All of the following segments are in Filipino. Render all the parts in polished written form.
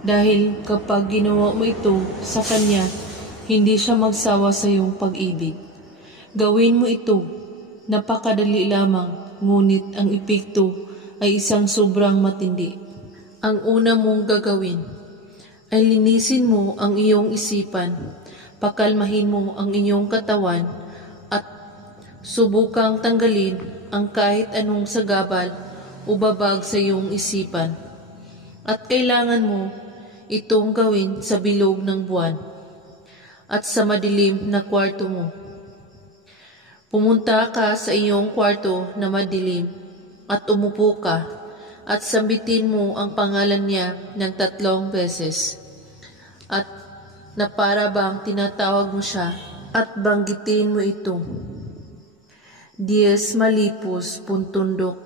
Dahil kapag ginawa mo ito sa Kanya, hindi siya magsawa sa iyong pag-ibig. Gawin mo ito, napakadali lamang, ngunit ang epekto ay isang sobrang matindi. Ang una mong gagawin ay linisin mo ang iyong isipan, pakalmahin mo ang iyong katawan, at subukang tanggalin ang kahit anong sagabal o babag sa iyong isipan. At kailangan mo itong gawin sa bilog ng buwan at sa madilim na kwarto mo. Pumunta ka sa iyong kwarto na madilim at umupo ka at sambitin mo ang pangalan niya ng 3 beses at na para bang tinatawag mo siya at banggitin mo ito. Diez malipos puntundok.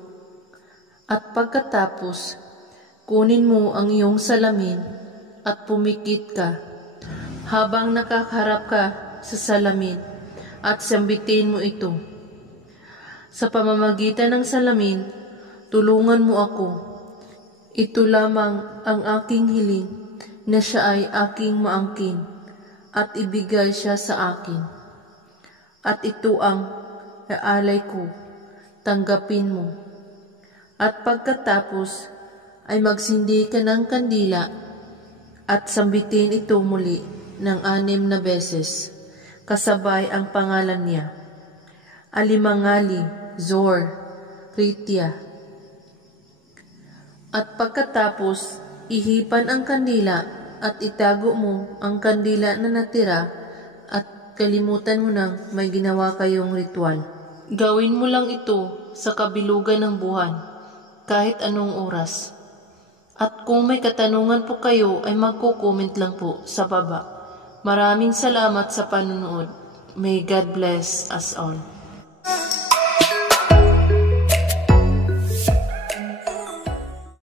At pagkatapos, kunin mo ang iyong salamin at pumikit ka habang nakakaharap ka sa salamin at sambitin mo ito. Sa pamamagitan ng salamin, tulungan mo ako. Ito lamang ang aking hiling, na siya ay aking maangkin at ibigay siya sa akin. At ito ang aalay ko, tanggapin mo. At pagkatapos ay magsindi ka ng kandila at sambitin ito muli ng 6 na beses, kasabay ang pangalan niya. Alimangali, Zor, Ritya. At pagkatapos, ihipan ang kandila at itago mo ang kandila na natira at kalimutan mo nang may ginawa kayong ritual. Gawin mo lang ito sa kabilugan ng buwan, kahit anong oras. At kung may katanungan po kayo ay magko-comment lang po sa baba. Maraming salamat sa panonood. May God bless us all.